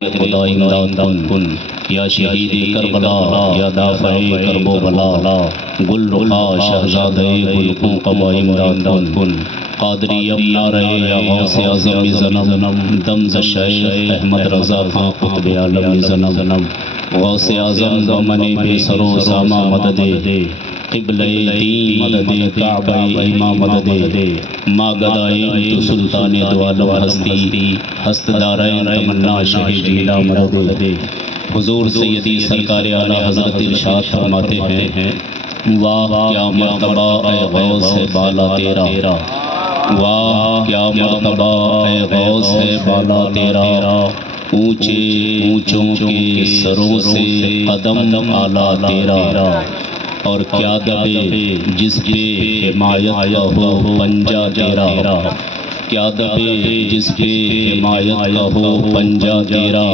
خدا امداد کن یا شہید کربلا یا دافع کرب و بلا گل رخا شہزادہ گل قبا امداد کن قادری ابنا رہے یا غوث اعظم زنم دمز شیخ احمد رضا خان قطب عالم زنم غوث اعظم زمن بے سرو ساما مدد قبلہ دین مدد کعبہ امام مدد ما گدائیں تو سلطان دو عالم ہستی ہست دارین تمنا شہ جیلا مدد حضور سیدی سرکار اعلیٰ حضرت ارشاد فرماتے ہیں واہ کیا مرتبہ اے غوث ہے بالا تیرا، واہ کیا مرتبہ اے غوث ہے بالا تیرا، اونچے اونچوں کے سروں سے قدم اعلیٰ تیرا، اور کیا دبے جس پہ حمایت کا ہو پنجہ تیرا، کیا دبے جس پہ حمایت کا ہو پنجہ تیرا،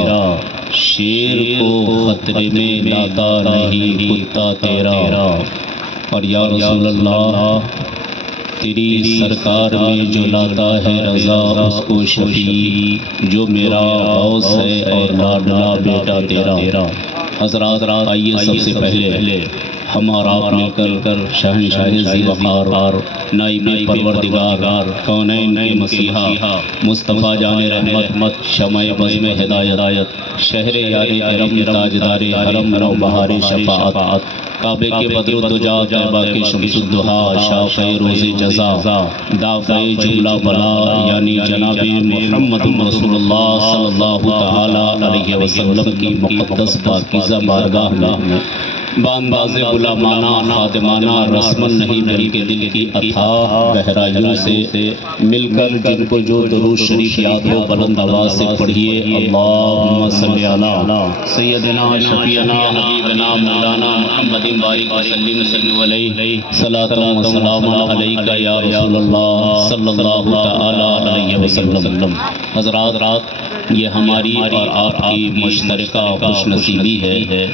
شیر کو خطرے میں لاتا نہیں کتا تیرا، اور یا رسول اللہ تیری سرکار میں جو لاتا ہے رضا اس کو شفیع، جو میرا غوث ہے اور لاڈلا بیٹا تیرا۔ حضرات آئیے سب سے پہلے ہمارا مل کر شہنشاہ ذی وقار نائب پروردگار کونین کے مسیحا مصطفیٰ جان رحمت شمع بزم ہدایت شہر یار حرم تاجدار حرم رو بہار شفاعت کعبے کے بدر الدجا طیبہ کے شمس الضحیٰ شافع روز جزا دافع جملہ بلا یعنی جناب محمد رسول اللہ صلی اللہ تعالی علیہ وسلم کی مقدس پاکیزہ بارگاہ میں بانداز غلامانہ خادمانہ رسمن نہیں بلکہ دل کی اتھاہ گہرائیوں سے مل کر جن کو جو درود شریف یاد ہو بلند آواز سے پڑھیے اللہم صلی علی سیدنا شفیعنا حبیبنا مولانا محمد بارک وسلم علیہ صلاۃ و سلام علیک یا رسول اللہ صلی اللہ تعالی علیہ وسلم۔ حضرات یہ ہماری اور آپ کی مشترکہ خوش نصیبی ہے،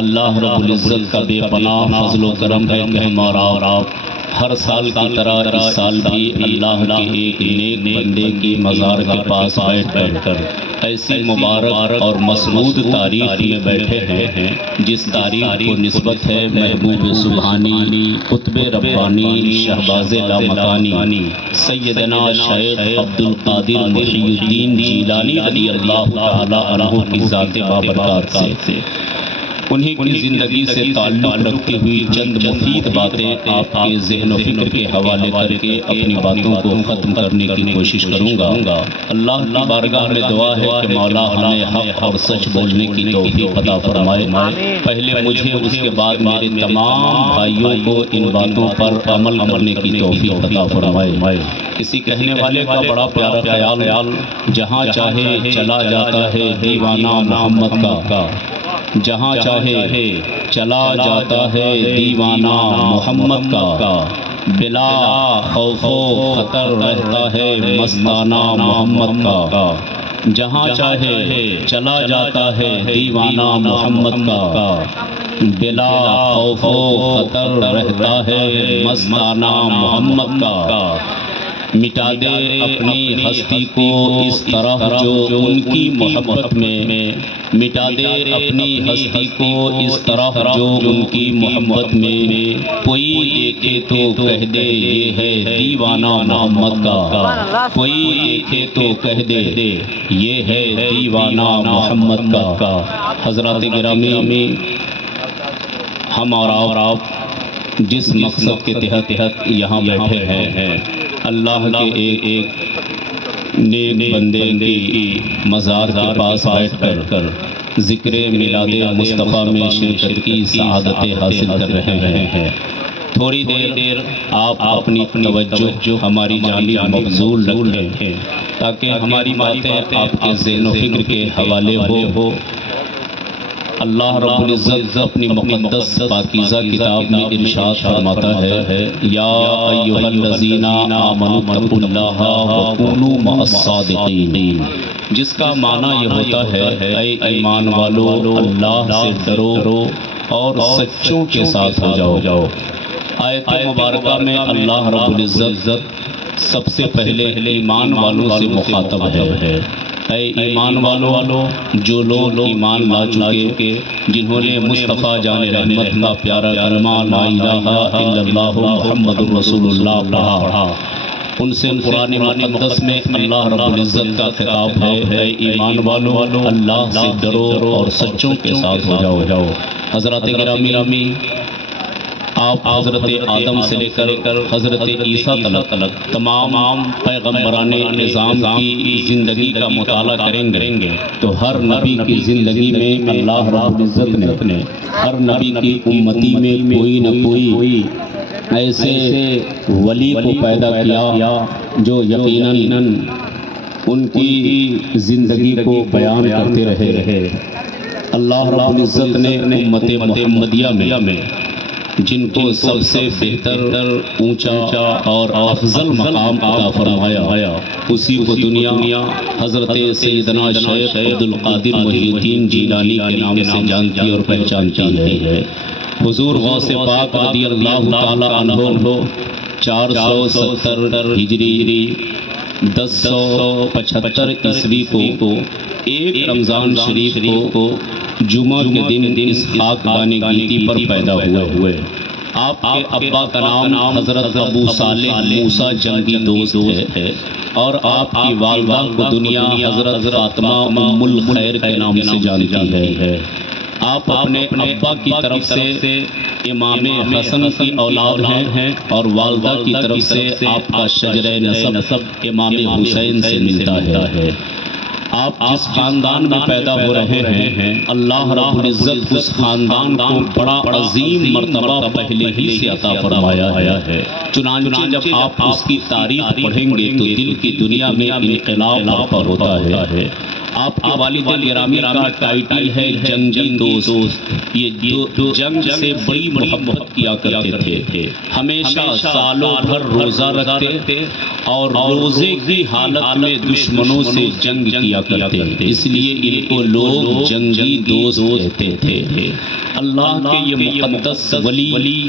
اللہ رب العزت کا بے پناہ فضل و کرم ہے کہ ہم اور آپ ہر سال کی طرح اس سال بھی اللہ کے ایک نیک بندے کی مزار کے پاس بیٹھ کر ایسی مبارک اور مسعود تاریخ میں بیٹھے ہیں جس تاریخ کو نسبت ہے محبوب سبحانی قطب ربانی شہباز لامکانی سیدنا شیخ عبد القادر محی الدین جیلانی رضی اللہ تعالی عنہ کی ذات بابرکات سے۔ انہی کی زندگی سے تعلق رکھتی ہوئی چند مفید باتیں آپ کے ذہن و فکر کے حوالے کر کے اپنی باتوں کو ختم کرنے کی کوشش کروں گا۔ اللہ کی بارگاہ میں دعا ہے کہ مولا ہمیں حق اور سچ بولنے کی توفیق عطا فرمائے، پہلے مجھے اس کے بعد میرے تمام بھائیوں کو ان باتوں پر عمل کرنے کی توفیق عطا فرمائے۔ کسی کہنے والے کا بڑا پیارا خیال جہاں چاہے چلا جاتا ہے دیوانہ محمد کا، جہاں چاہے چلا جاتا ہے دیوانہ محمد کا، بلا خوف و خطر رہتا ہے مستانہ محمد کا، جہاں چاہے چلا جاتا ہے دیوانہ محمد کا، بلا خوف و خطر رہتا ہے مستانہ محمد کا۔ مٹا دے اپنی ہستی کو اس طرح جو ان کی محبت میں، مٹا دے اپنی ہستی کو اس طرح جو ان کی محبت میں، کوئی دیکھے تو کہہ دے یہ ہے دیوانہ محمد کا، کوئی دیکھے تو کہہ دے یہ ہے دیوانہ محمد کا۔ حضرات گرامی، ہم اور آپ جس مقصد کے تحت یہاں بیٹھے ہیں، اللہ کے ایک نیک بندے کی مزار کے پاس بیٹھ کر ذکر میلاد مصطفیٰ میں شرکت کی سعادت حاصل کر رہے ہیں۔ تھوڑی دیر آپ اپنی توجہ ہماری جانب مبذول رکھیں تاکہ ہماری باتیں آپ کے ذہن و فکر کے حوالے ہو۔ اللہ رب العزت اپنی مقدس پاکیزہ کتاب میں ارشاد فرماتا ہے یا ایھا الذین آمنوا اتقوا اللہ وکونوا مع الصادقین، جس کا معنی یہ ہوتا ہے اے ایمان والو اللہ سے ڈرو اور سچوں کے ساتھ ہو جاؤ۔ آیت مبارکہ میں اللہ رب العزت سب سے پہلے ایمان والوں سے مخاطب ہے، اے ایمان والو، جو لوگ ایمان لا چکے، جنہوں نے مصطفیٰ جان رحمت کا پیارا کلمہ لا الہ الا اللہ محمد رسول اللہ پڑھا، ان سے قرآن مقدس میں اللہ رب العزت کا خطاب ہے، اے ایمان والو اللہ سے ڈرو اور سچوں کے ساتھ ہو جاؤ۔ حضرات گرامی، آپ حضرت آدم سے لے کر حضرت عیسیٰ تلک تمام پیغمبران نظام کی زندگی کا مطالعہ کریں گے تو ہر نبی کی زندگی میں اللہ رب العزت نے ہر نبی کی امتی میں کوئی نہ کوئی ایسے ولی کو پیدا کیا جو یقیناً ان کی زندگی کو بیان کرتے رہے۔ اللہ رب العزت نے امت محمدیہ میں جن کو سب سے بہتر، اونچا اور افضل مقام عطا فرمایا، اسی کو دنیا حضرت سیدنا شیخ عبد القادر محی الدین جیلانی کے نام سے جانتی اور پہچانتی ہے۔ حضور غوث پاک رضی اللہ تعالی عنہ 470 ہجری 1075 عیسوی کو ایک رمضان شریف کو جمعہ کے دن اس خاکدان گیتی پر پیدا ہوئے۔ آپ کے ابا کا نام حضرت ابو صالح موسیٰ جنگی دوست ہے اور آپ کی والدہ کو دنیا حضرت فاطمہ ام الخیر کے نام سے جانتی ہے۔ آپ اپنے ابا کی طرف سے امام حسن کی اولاد ہیں اور والدہ کی طرف سے آپ کا شجرہ نسب امام حسین سے ملتا ہے۔ آپ جس خاندان میں پیدا ہو رہے ہیں، اللہ رب العزت اس خاندان کو بڑا عظیم مرتبہ پہلے ہی سے عطا فرمایا ہے۔ چنانچہ جب آپ اس کی تاریخ پڑھیں گے تو دل کی دنیا میں انقلاب برپا ہوتا ہے۔ آپ کے والد گرامی کا ٹائٹل ہے جنگی دوست۔ یہ جنگ سے بڑی محبت کیا کرتے تھے، ہمیشہ سالوں بھر روزہ رکھتے اور روزے کی حالت میں دشمنوں سے جنگ کیا کرتے، اس لیے ان کو لوگ جنگی دوست کہتے تھے۔ اللہ کے یہ مقدس ولی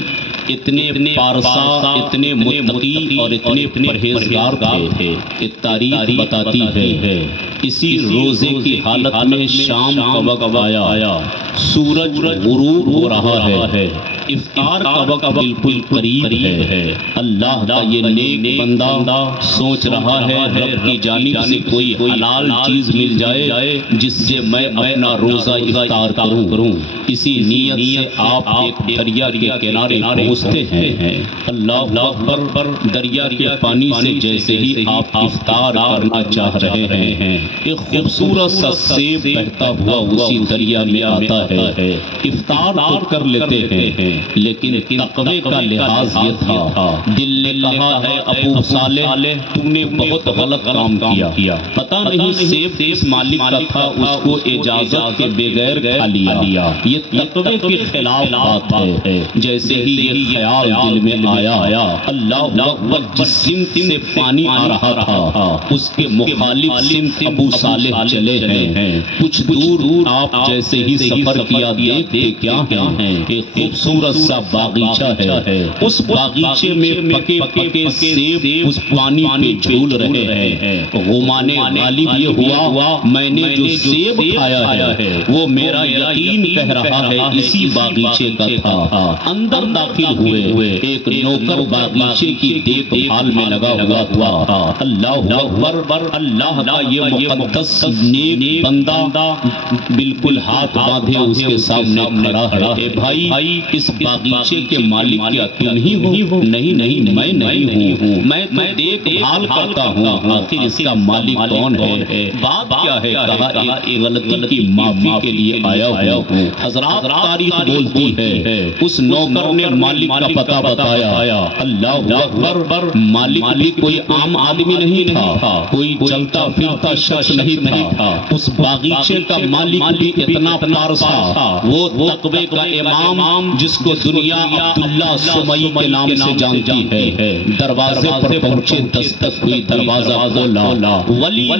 اتنے پارسا، اتنے متقی اور اتنے پرہیزگار تھے کہ تاریخ بتاتی ہے اسی روزے کی حالت میں شام کا وقت آیا، سورج غروب ہو رہا ہے، افطار کا وقت بالکل قریب ہے۔ اللہ کا یہ نیک بندہ سوچ رہا ہے رب کی جانب سے کوئی حلال چیز مل جائے جس سے میں اپنا روزہ افطار کروں۔ اسی نیت سے آپ ایک دریا کے کنارے پہنچتے ہیں۔ اللہ اکبر، دریا کے پانی سے جیسے ہی آپ افطار کرنا چاہ رہے ہیں، ایک خوبصورت سا سیب بہتا ہوا اسی دریا میں آتا ہے۔ افطار تو کر لیتے ہیں لیکن تقوی کا لحاظ یہ تھا، دل نے کہا ہے ابو صالح تم نے بہت غلط کام کیا، پتہ نہیں سیب کس مالک کا تھا، اس کو اجازت کے بغیر کھا لیا، یہ تقوی کے خلاف بات ہے۔ جیسے ہی یہ خیال دل میں آیا، اللہ اکبر، جس سمت سے پانی آ رہا تھا اس کے مخالف سمت ابو صالح چلے ہیں۔ کچھ دور آپ جیسے ہی سفر کیا دیکھتے کیا ہیں، ایک خوبصورت سا باغیچہ ہے، اس باغیچے میں پکے پکے سیب اس پانی پہ جھول رہے ہیں۔ غمان غالب یہ ہوا میں نے جو سیب کھایا ہے وہ میرا یقین کہہ رہا ہے اسی باغیچے کا تھا۔ اندر داخل ہوئے، ایک نوکر باغیچے کی دیکھ بھال میں لگا ہوا تھا۔ اللہ اکبر، اللہ کا یہ مقدس نیک بندہ بالکل ہاتھ باندھے اس کے سامنے کھڑا ہے۔ اے بھائی، اس باغیچے کے مالک کیا تم ہی ہو؟ نہیں، میں نہیں ہوں، میں تو دیکھ بھال کرتا ہوں، آخر اس کا مالک کون ہے؟ بات کیا ہے؟ کہا ایک غلطی کی معافی کے لیے آیا ہوں۔ حضرات تاریخ بولتی ہے اس نوکر نے مالک کا پتہ بتایا۔ اللہ اکبر، مالک بھی کوئی عام آدمی نہیں تھا، کوئی چلتا پھرتا شخص نہیں تھا، اس باغیچے کا مالک بھی اتنا پارسا، وہ تقوی کا امام جس کو دنیا عبداللہ سمئی کے نام سے جانتی ہے۔ دروازے پر پہنچے، دستک ہوئی، دروازہ کھولا،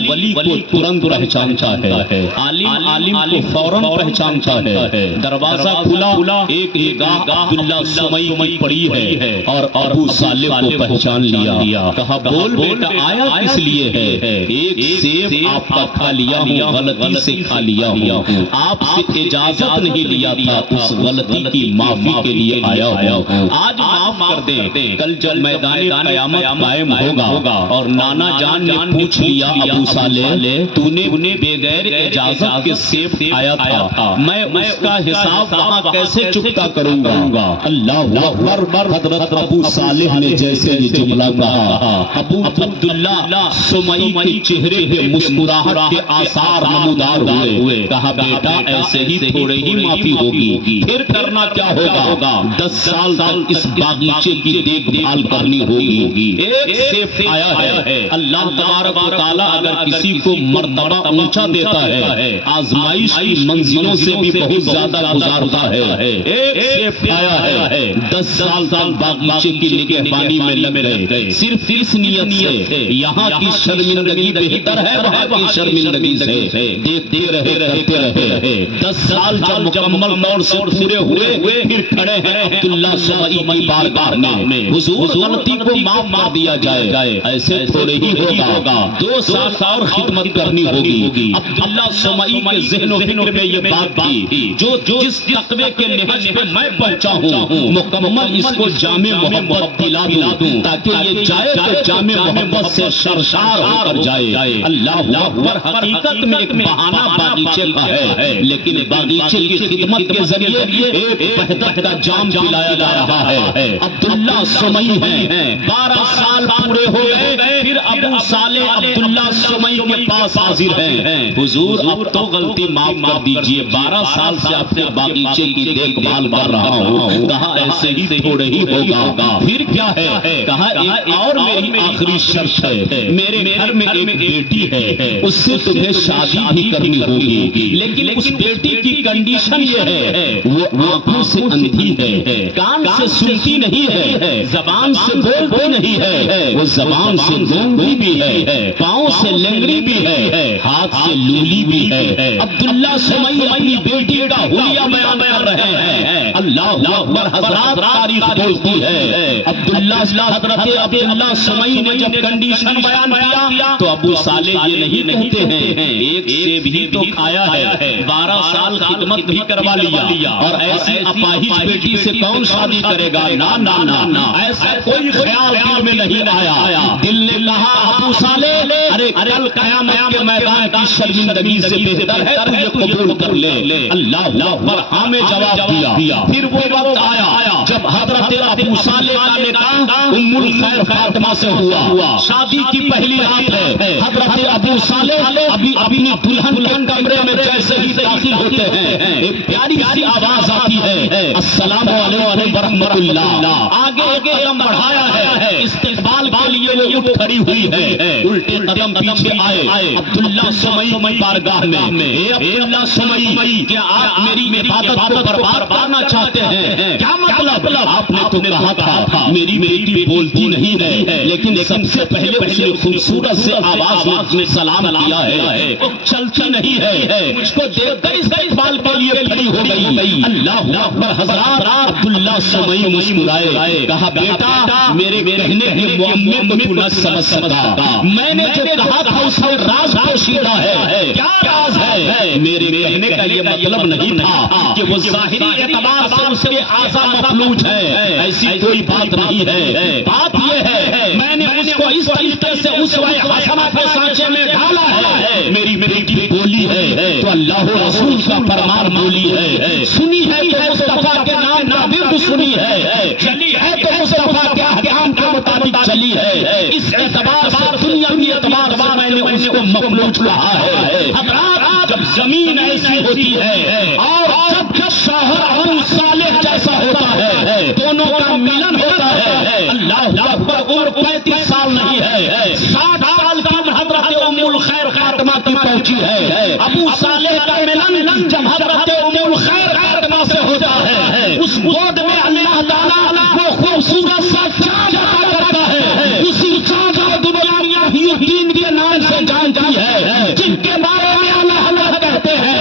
ولی کو ترنت پہچانتا ہے، عالم کو فوراً پہچانتا ہے۔ دروازہ کھلا، ایک نگاہ عبداللہ سمئی کی پڑی ہے اور ابو صالح کو پہچان لیا۔ کہا بول بیٹا آیا کس لیے ہے؟ ایک سیب آپ کا کھا لیا ہوں، غلطی سے کھا لیا ہوں، آپ سے اجازت نہیں لیا تھا، اس غلطی کی معافی کے لیے آیا ہوں، آج معاف کر دے۔ کل جب میدان قیامت قائم ہوگا اور نانا جان نے پوچھ لیا ابو صالح تو نے بغیر اجازت کے سیب کھایا تھا، میں اس کا حساب وہاں کیسے چکتا کروں گا؟ اللہ اکبر۔ حضرت ابو صالح نے جیسے یہ جملہ کہا، ابو عبداللہ سمئی کے چہرے پہ مسکراہٹ کے آثار نمودار ہوئے، کہا بیٹا ایسے ہی تھوڑے ہی معافی ہوگی، پھر کرنا کیا ہوگا؟ 10 سال تک اس باغیچے کی دیکھ بھال کرنی ہوگی، ایک سیب آیا ہے۔ اللہ تبارک و تعالیٰ اگر کسی کو مرتبہ اونچا دیتا ہے، آزمائش کی منزلوں سے بھی بہت زیادہ گزارتا ہے، ایک سیب آیا ہے، 10 سال تک باغیچے کی نگہبانی میں لگ گئے، صرف اس نیت سے یہاں کی شرمندگی بہتر ہے وہاں کی شرمندگی سے، دیکھتے رہے کرتے رہے، 10 سال جب مکمل طور سے پورے ہوئے، پھر کھڑے ہیں عبداللہ سمئی کی بارگاہ میں، حضور غلطی کو معاف کر دیا جائے، ایسے تھوڑے ہی ہوگا، 2 سال اور خدمت کرنی ہوگی۔ عبداللہ سمئی کے ذہن و فکر میں یہ بات تھی، جو جس تقوی کے نہج پہ میں پہنچا ہوں مکمل اس کو جامع محبت دلا دوں، تاکہ یہ جائے تو جامع محبت سے سرشار ہو کر جائے۔ اللہ اکبر۔ حقیقت میں ایک بہانہ باغیچے کا ہے، لیکن باغیچے کی خدمت کے ذریعے ایک وحدت کا جام پلایا جا رہا ہے۔ عبداللہ سمئی ہیں، 12 سال پورے ہو گئے، پھر ابو صالح عبداللہ سمئی کے پاس حاضر ہیں، حضور اب تو غلطی معاف کر دیجئے، 12 سال سے آپ کے باغیچے کی دیکھ بھال کر رہا ہوں، کہا ایسے ہی تھوڑے ہی ہوگا، پھر کیا ہے؟ کہا ایک اور میری آخری شرط ہے، میرے گھر میں ایک بیٹی ہے، اس سے تمہیں شادی بھی کرنی ہوگی، لیکن اس بیٹی کی کنڈیشن یہ ہے وہ آنکھوں سے اندھی ہے، کان سے سنتی نہیں ہے، زبان سے بولتی نہیں ہے، وہ زبان سے گونگی بھی ہے، پاؤں سے لنگڑی بھی ہے، ہاتھ سے لولی بھی ہے۔ عبداللہ سمئی اپنی بیٹی کا حلیہ بیان کر رہے ہیں، اللہ اکبر۔ حضرات تاریخ بولتی ہے حضرت عبداللہ سمئی نے جب کنڈیشن بیان کیا تو ابو صالح یہ نہیں کہتے ہیں ایک سیب ہی تو کھایا ہے، 12 سال خدمت بھی کروا لیا، اور ایسی اپاہج بیٹی سے کون شادی کرے گا؟ نا، ایسا کوئی خیال دل میں نہیں آیا۔ دل نے کہا ابو صالح ارے کل قیامت کے میدان کی شرمندگی سے بہتر ہے تو یہ قبول کر لے۔ اللہ اکبر۔ ہاں میں جواب دیا۔ پھر وہ وقت آیا جب حضرت ابو صالح کا نکاح ام الخیر فاطمہ سے ہوا، شادی کی پہلی رات ہے، حضرت ابو صالح ابھی اپنی دلہن کے کمرے میں جیسے ہی داخل ہوتے ہیں ایک پیاری سی آواز آتی ہے، السلام علیکم ورحمۃ اللہ۔ آگے قدم بڑھایا ہے، استقبال کے لیے وہ اٹھ کھڑی ہوئی ہے، الٹے قدم پیچھے آئے عبداللہ سمئی کی بارگاہ میں، اے عبداللہ سمئی کیا آپ میری عبادت کو برباد کرنا چاہتے ہیں؟ کیا مطلب؟ آپ نے تو کہا تھا میری بیٹی بولتی نہیں ہے، لیکن سب سے پہلے اس نے خوبصورت سے آواز میں سلام کیا ہے، چلتی نہیں ہے، مجھ کو دیکھ کر استقبال کے لیے کھڑی ہو گئی۔ اللہ اکبر۔ حضرات عبداللہ سمئی مسکرائے، کہا بیٹا میرے کہنے کے معمے کو تو نہ سمجھ سکا، میں نے جو کہا تھا اس میں راز پوشیدہ ہے۔ کیا راز ہے؟ میرے کہنے کا یہ مطلب نہیں تھا کہ وہ ظاہری اعتبار سے اس کے اعضاء مفلوج ہے، ایسی کوئی بات نہیں ہے۔ بات یہ ہے میں نے اس کو اس طریقے سے اسوہ حسنہ کے سانچے میں ڈالا ہے، میری بیٹی بولی ہے تو اللہ و رسول کا فرمان بولی ہے، سنی ہے تو مصطفیٰ کے نام کا ورد سنی ہے، چلی ہے تو مصطفیٰ کے احکام کے مطابق چلی ہے، اس اعتبار سے دنیاوی اعتبار سے میں نے اس کو مفلوج کہا ہے۔ حضرات جب زمین ایسی ہوتی ہے اور جب شوہر ابو صالح جیسا ہوتا ہے، دونوں کا ملن ہوتا ہے، اللہ اکبر۔ عمر 35 سال نہیں ہے، 60 سال کی حضرت ام الخیر فاطمہ کی پہنچی ہے۔ ابو صالح کا ملن جب حضرت ام الخیر فاطمہ سے ہوتا ہے، اس گود میں اللہ تعالیٰ وہ خوبصورت سا چاند عطا کرتا ہے، اسی چاند کو دنیا محی کے نام سے جانتی ہے، جن کے بارے میں اللہ کہتے ہیں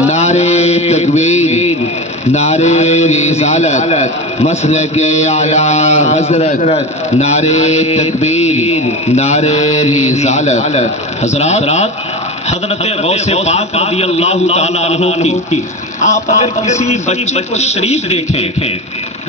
نعرے تکبیر، نعرے رسالت مسلک اعلیٰ حضرت، نعرے تکبیر، نعرے رسالت۔ حضرات، حضرت غوث پاک رضی اللہ تعالیٰ عنہ کی آپ اگر کسی بچے کو شریف دیکھیں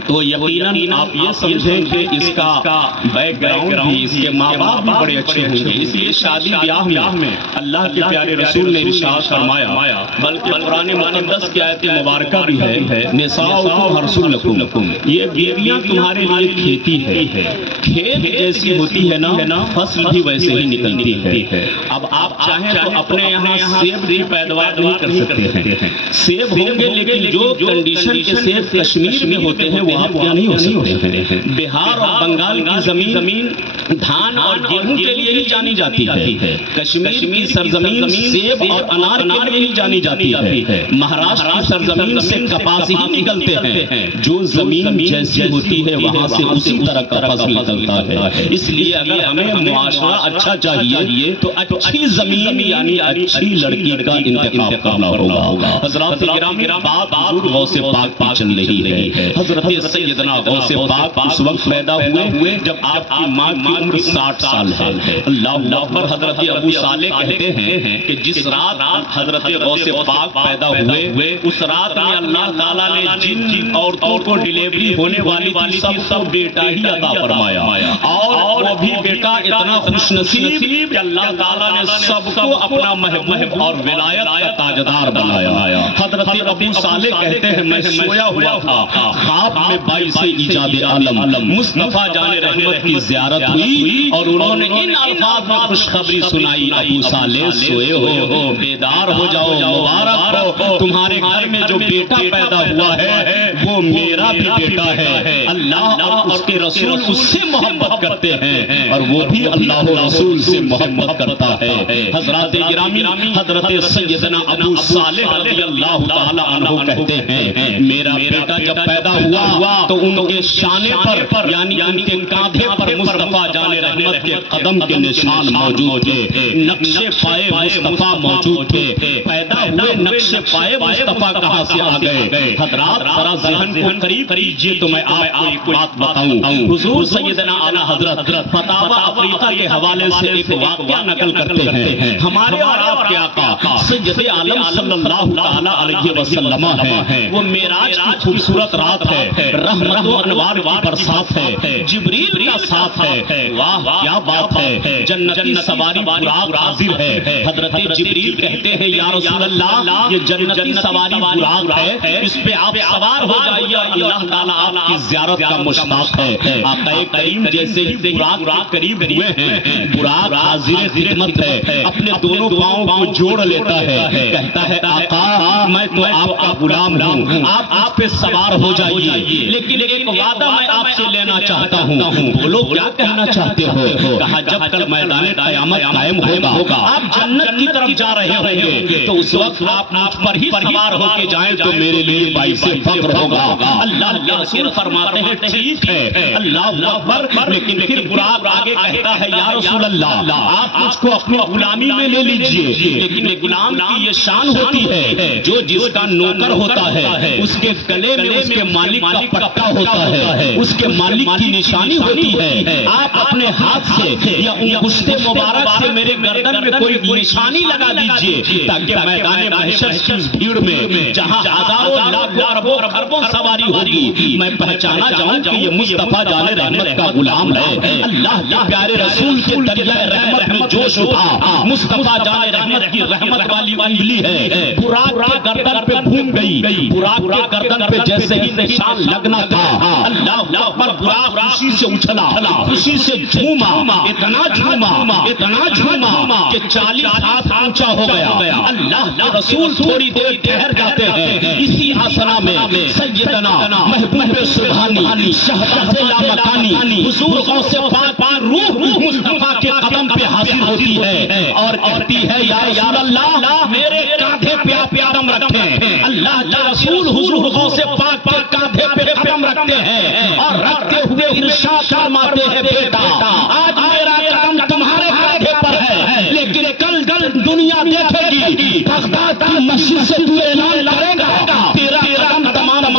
تو یقیناً آپ یہ سمجھیں کہ اس کا بیک گراؤنڈ بھی، اس کے ماں باپ بھی بڑے اچھے ہوں گے۔ اس لیے شادی بیاہ میں اللہ کے پیارے رسول نے ارشاد فرمایا، بلکہ قرآن مقدس کی آیت مبارکہ بھی ہے، نساؤکم حرث لکم، یہ بیویاں تمہارے لیے کھیتی ہے، کھیت جیسی ہوتی ہے نا، فصل بھی ویسے ہی نکلتی ہے۔ اب آپ چاہیں تو اپنے یہاں سیب کی پیداوار نہیں کر سکتے ہیں، سیب ہوں گے لیکن جو کنڈیشن کے سیب کشمیر میں ہوتے ہیں وہ آپ کیا نہیں ہو سکتے ہیں۔ بہار اور بنگال کی زمین دھان اور گیہوں کے لیے ہی جانی جاتی ہے، کشمیر کی سرزمین سیب اور انار کے لیے ہی جانی جاتی ہے، مہاراشٹر کی سرزمین سے کپاس ہی نکلتے ہیں۔ جو زمین جیسی ہوتی ہے وہاں سے اسی طرح کا فصل نکلتا ہے۔ اس لیے اگر ہمیں معاشرہ اچھا چاہیے تو اچھی زمین یعنی اچھی لڑکی کا انتخاب کرنا ہوگا۔ حضرات گرامی، بات حضور غوث پاک کی چل رہی ہے۔ حضرت سیدنا غوث پاک اس وقت پیدا ہوئے جب آپ کی ماں کی عمر 60 سال ہے۔ اللہ اکبر۔ حضرت ابو صالح کہتے ہیں کہ جس رات حضرت غوث پاک پیدا ہوئے اس رات میں اللہ تعالیٰ نے جن عورتوں کو ڈیلیوری ہونے والی تھی سب بیٹا ہی عطا فرمایا، اور وہ بھی بیٹا اتنا خوش نصیب کہ اللہ تعالیٰ نے سب کو اپنا محبوب اور ولایت کا تاجدار بنایا۔ حضرت ابو صالح کہتے ہیں میں سویا ہوا تھا، خواب میں باعث ایجاد عالم مصطفیٰ جان رحمت کی زیارت ہوئی اور انہوں نے ان الفاظ میں خوشخبری سنائی، ابو صالح سوئے ہو، بیدار ہو جاؤ، مبارک ہو، تمہارے گھر میں جو بیٹا پیدا ہوا ہے وہ میرا بھی بیٹا ہے۔ اللہ اور اس کے رسول اس سے محبت کرتے ہیں اور وہ بھی اللہ و رسول سے محبت کرتا ہے۔ حضرات گرامی، حضرت سیدنا ابو صالح رضی اللہ تعالی عنہ کہتے ہیں میرا بیٹا جب پیدا ہوا تو ان کے شانے پر یعنی ان کے کاندھے پر مصطفیٰ جان رحمت کے قدم کے نشان موجود تھے، نقش پائے مصطفیٰ موجود تھے۔ پیدا ہوئے نقش پائے مصطفیٰ کہاں سے آ گئے؟ حضرات ذرا ذہن کو قریب کیجئے تو میں آپ کو ایک بات بتاؤں۔ حضور سیدنا اعلیٰ حضرت فتاوی افریقہ کے حوالے سے ایک واقعہ نقل کرتے ہیں۔ ہمارے اور آپ کے آقا سید عالم صلی اللہ تعالی علیہ وسلم ہے، وہ معراج کی خوبصورت رات ہے، رحمت و انوار کی برسات ہے، جبریل کا ساتھ ہے، واہ کیا بات ہے، جنتی سواری براق حاضر ہے۔ حضرت جبریل کہتے ہیں یا رسول اللہ یہ جنتی سواری براق ہے، اس پہ آپ سوار ہو جائیے، اللہ تعالیٰ آپ کی زیارت کا مشتاق ہے۔ آقا کریم جیسے ہی براق کے قریب ہوئے ہیں، براق حاضر خدمت ہے، اپنے دونوں پاؤں کو جوڑ لیتا ہے، کہتا ہے آقا میں تو آپ کا غلام ہوں، آپ پہ سوار ہو جائیے، لیکن ایک وعدہ میں آپ سے لینا چاہتا ہوں، بولو کیا کہنا چاہتے ہو؟ کہا جب کل میدان قیامت قائم ہوگا، آپ جنت کی طرف جا رہے ہوں گے تو اس وقت آپ مجھ پر ہی سوار ہو کے جائیں تو میرے لیے باعث فخر ہوگا۔ اللہ کے رسول فرماتے ہیں ٹھیک ہے، اللہ اکبر، لیکن پھر براق آگے کہتا ہے یا رسول اللہ آپ مجھ کو اپنی غلامی میں لے لیجئے، لیکن غلام کی یہ شان ہوتی ہے جو جس کا نوکر ہوتا ہے اس کے گلے میں اس کے مالک کا پٹا ہوتا ہے، اس کے مالک کی نشانی ہوتی ہے۔ آپ اپنے ہاتھ سے یا انگشت مبارک سے میرے گردن میں کوئی نشانی لگا دیجئے تاکہ میدان محشر کی اس بھیڑ میں جہاں ہزاروں لاکھوں اربوں خربوں سواری ہوگی میں پہچانا جاؤں کہ یہ مصطفیٰ جان رحمت کا غلام ہے۔ اللہ کے پیارے رسول کے دریائے رحمت میں جوش اٹھا، مصطفیٰ جان رحمت کی رحمت والی انگلی ہے، براق کے گردن پہ گھوم گئی، براق کے گردن پہ جیسے ہی نشان لگنا تھا اللہ اکبر، براق خوشی سے اچھلا، خوشی سے جھوما، اتنا جھوما کہ 40 ہاتھ اونچا ہو گیا۔ اللہ کے رسول تھوڑی دیر ٹھہر جاتے ہیں، اسی آسنا میں سیدنا محبوب سبحانی شہباز لامکانی حضور غوث پاک روح مصطفیٰ کے قدم پہ حاضر ہوتی ہے اور کہتی ہے یا رسول اللہ میرے کاندھے پہ آپ قدم رکھیں۔ اللہ کے رسول حضور غوث پاک کے کاندھے پہ قدم رکھتے ہیں اور رکھتے ہوئے ارشاد فرماتے ہیں بیٹا آج میرا قدم تمہارے کاندھے پر ہے، لیکن کل دنیا دیکھے گی بغداد کی مسجد سے تو اعلان کرے گا تیرا قدم تمام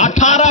18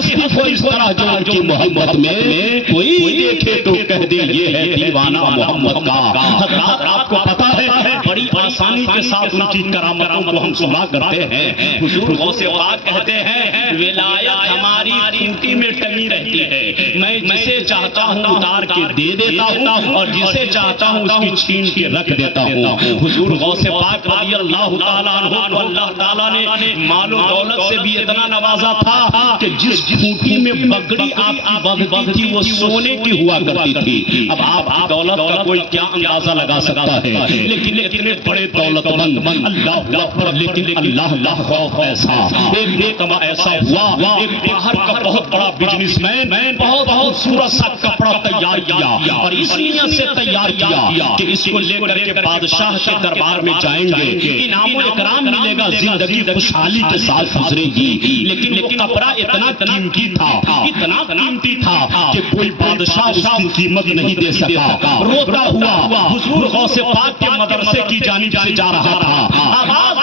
ہستی کو اس طرح جو ان کی محبت میں کوئی دیکھے تو کہہ دے یہ ہے دیوانہ محمد کا. حضرات آپ کو پتا ہے بڑی آسانی کے ساتھ ان کی کرامتوں کو ہم سنا کرتے ہیں. حضور غوث پاک کہتے ہیں ولایت ہماری خوٹی میں ٹنگی رہتی ہے، میں جسے چاہتا ہوں اتار کے دے دیتا ہوں اور جسے چاہتا ہوں اس کی چھین کے رکھ دیتا ہوں. حضور غوث پاک رضی اللہ تعالیٰ عنہ کو اللہ تعالیٰ نے مال و دولت سے بھی اتنا نوازا تھا کہ جس خوٹی میں بگڑی آپ کی بگڑی تھی وہ سونے کی ہوا کرتی تھی. اب آپ دولت کا کوئی کیا اندازہ لگا سکتا ہے، لیکن اتنے بڑے دولت مند اللہ اکبر، لیکن اللہ خوف ایسا ایک ایسا ہوا، ایک باہر کا بہت بڑا بزنس مین بہت خوبصورت سا کپڑا تیار کیا اور اس نیت سے تیار کیا کہ اس کو لے کر کے بادشاہ کے دربار میں جائیں گے، انعام و اکرام ملے گا، زندگی خوشحالی کے ساتھ گزرے گی. لیکن وہ کپڑا اتنا قیمتی تھا کہ کوئی بادشاہ اس کی قیمت نہیں دے سکا. روتا ہوا حضور غوث پاک کے مدرسے کی جانب سے جا رہا تھا. آواز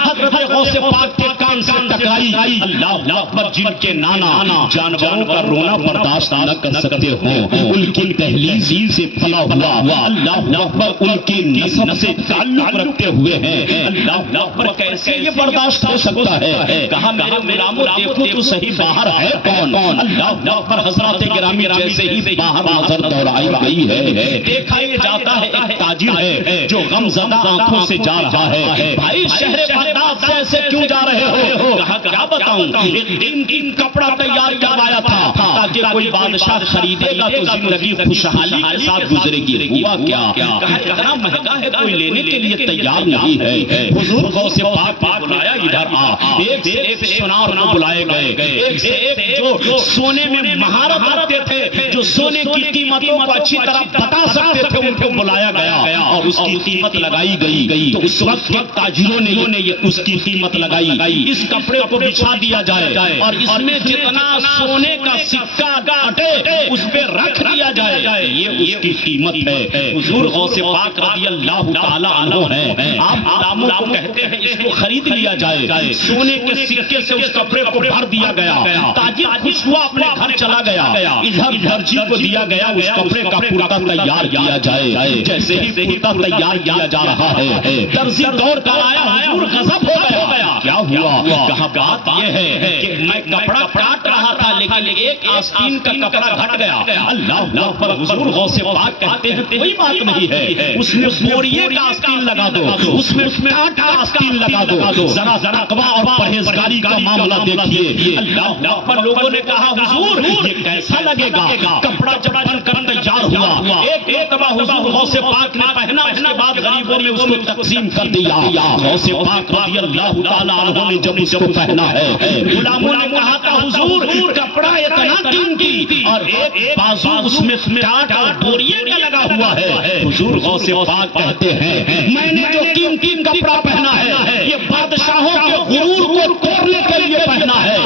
حضرت غوث پاک کے کان سے ٹکرائی. اللہ اکبر، جن کے نانا جانوروں کا رونا برداشت نہ کر سکتے ہوں، ان کی دہلیز سے پلا ہوا اللہ اکبر، ان کی نسب سے تعلق رکھتے ہوئے ہیں. اللہ اکبر، کیسے یہ برداشت ہو سکتا ہے؟ کہا میرے غلاموں دیکھو تو صحیح باہر ہے کون؟ اللہ اکبر، حضرات گرامی جیسے ہی باہر نظر دوڑائی ہے، دیکھا یہ جاتا ہے ایک تاجر ہے جو غم زدہ آنکھوں سے جا رہا ہے. بھائی شہر بغداد سے ایسے کیوں جا رہے ہو؟ کہا کیا بتاؤں، ایک دن کپڑا تیار کروایا تھا تاکہ کوئی بادشاہ خریدے گا تو زندگی خوشحالی کے ساتھ گزرے گی. ہوا کیا؟ کہا اتنا مہنگا ہے کوئی لینے کے لیے تیار نہیں ہے. حضور غوث پاک نے بلایا ادھر آ. ایک سے ایک سونار کو بلائے گئے، ایک سے ایک جو سونے میں مہارت رکھتے تھے، جو سونے کی قیمتوں کو اچھی طرح بتا سکتے تھے، ان کو بلایا گیا اور اس کی قیمت لگائی گئی. تو اس وقت تاجروں نے اس کی قیمت لگائی. اس کپڑے کو بچھا دیا جائے اور اس میں جتنا سونے کا سکہ اٹے اس پہ رکھ دیا جائے، یہ اس کی قیمت ہے. حضور غوث پاک رضی اللہ تعالیٰ عنہ ہیں، آپ غلاموں کو کہتے ہیں اس کو خرید لیا جائے. سونے کے سکے سے اس کپڑے کو بھر دیا گیا. تاجر خوش ہوا، اپنے گھر چلا گیا. ادھر درجی کو دیا گیا اس کپڑے کا کرتا تیار کیا جائے. جیسے ہی کرتا تیار کیا جا رہا ہے، درزی دوڑ کر آیا. حضور غضب ہو گیا. کیا ہوا؟ کہا بات یہ ہے کہ میں کپڑا کاٹ رہا تھا لیکن ایک آستین کا کپڑا گھٹ گیا. اللہ اکبر، حضور غوث پاک کہتے ہیں کوئی بات نہیں ہے، اس میں بوریے کا آستین لگا دو، اس میں کاٹ کا آستین لگا دو. ذرا تقویٰ اور پرہیزگاری کا معاملہ دیکھیے. اللہ اکبر، لوگوں نے کہا حضور یہ کیسا لگے گا؟ کپڑا جب بن کر تیار ہوا، ایک مرتبہ حضور غوث پاک نے پہنا، اس کے بعد غریبوں نے اس کو تقسیم کر دیا. غوث پاک رضی اللہ تعالیٰ عنہ نے جب اس کو پہنا ہے، غلاموں نے کہا تھا حضور کپڑا اتنا قیمتی اور ایک بازو اس میں ٹاٹ اور بوریے کا لگا ہوا ہے. حضور غوث پاک کہتے ہیں میں نے جو قیمتی کپڑا پہنا ہے یہ بادشاہوں کے غرور کو توڑنے کے لیے پہنا ہے.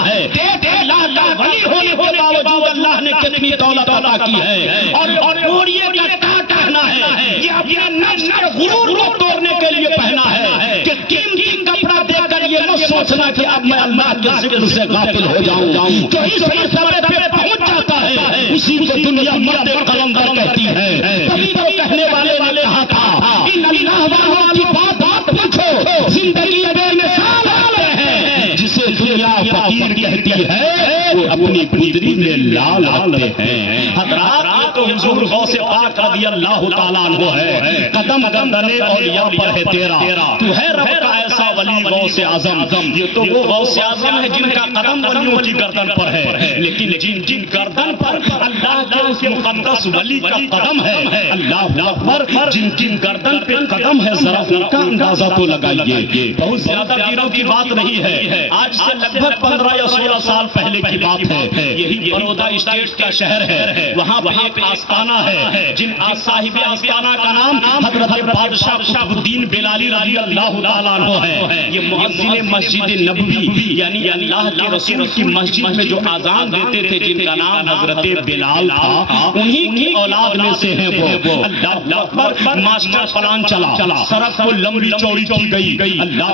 ولی ہونے کے باوجود اللہ نے کتنی دولت عطا کی ہے اور بوریے کا ٹاٹ پہنا ہے، یہ اپنے نفس کے غرور کو توڑنے کے لیے پہنا ہے کہ قیمتی کپڑا دے کر یہ نہ سوچنا کہ اب میں اللہ کے ذکر سے غافل ہو جاؤں. جو اس مرتبے پہ پہنچ جاتا ہے اسی کو دنیا مرد قلندر کہتی ہے. تبھی تو کہنے والے کہا تھا ان اللہ والوں کی بات پوچھو، زندگی بے مثال آتے ہیں. جسے دنیا فقیر کہتی ہے وہ اپنی پدری میں لال آتے ہیں. حضرات تو حضور غوث پاک رضی اللہ تعالیٰ عنہ ہے. قدم گردنے اولیاء پر ہے تیرا، تو ہے رب کا ایسا ولی غوث اعظم. یہ تو وہ غوث اعظم ہے جن کا قدم ولیوں کی گردن پر ہے، لیکن جن گردن پر اللہ کے مقدس ولی کا قدم ہے، اللہ اکبر، جن گردن پہ قدم ہے ذرا ان کا اندازہ تو لگائیے. بہت زیادہ دنوں کی بات نہیں ہے، آج سے لگ بھگ 15 یا 16 سال پہلے کی بات ہے. یہی بڑودہ اسٹیٹ کا شہر ہے، وہاں پہ ایک آستانہ ہے جن صاحب آستانہ کا نام حضرت بادشاہ قطب الدین بلالی رضی اللہ تعالیٰ عنہ ہے. یہ مؤذن مسجد نبوی یعنی اللہ کے رسول کی مسجد میں جو اذان دیتے تھے جن کا نام حضرت بلال تھا، انہی کی اولاد میں سے ہیں وہ. اللہ اکبر، ماسٹر پلان چلا، سڑک کو لمبی چوڑی کی گئی. اللہ